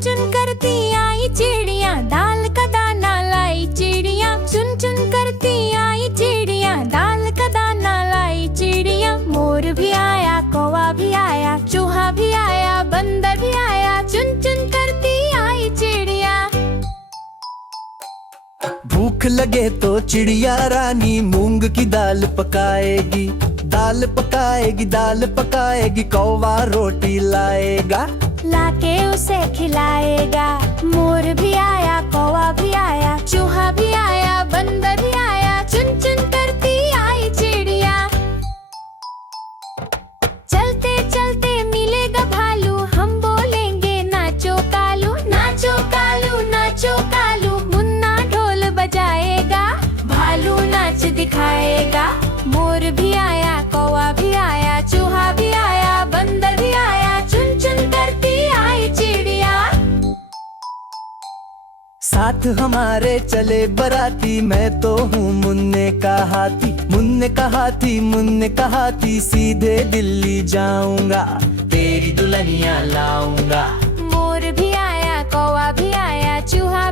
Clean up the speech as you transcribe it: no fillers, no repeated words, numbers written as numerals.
चुन चुन करती आई चिड़िया, दाल का दाना लाई चिड़िया। चुन चुन करती आई चिड़िया, दाल का दाना लाई चिड़िया। मोर भी आया, कौवा भी आया, चूहा भी आया, बंदर भी आया, चुन चुन करती आई चिड़िया। भूख लगे तो चिड़िया रानी मूंग की दाल पकाएगी, दाल पकाएगी, दाल पकाएगी। कौवा रोटी लाएगा, लाके उसे खिलाएगा। मोर भी आया, कौवा भी आया, चूहा भी आया, बंदर भी आया, चुन चुन करती आई चिड़िया। चलते चलते मिलेगा भालू, हम बोलेंगे नाचो कालू, नाचो कालू, नाचो कालू। मुन्ना ढोल बजाएगा, भालू नाच दिखाएगा। मोर भी आया, कौवा भी आया, चूहा भी आया, बंदर भी आया, चुन चुन करती आई चिड़िया। साथ हमारे चले बराती, मैं तो हूँ मुन्ने का हाथी, मुन्ने का हाथी, मुन्ने का हाथी। सीधे दिल्ली जाऊंगा, तेरी दुल्हनिया लाऊंगा। मोर भी आया, कौवा भी आया, चूहा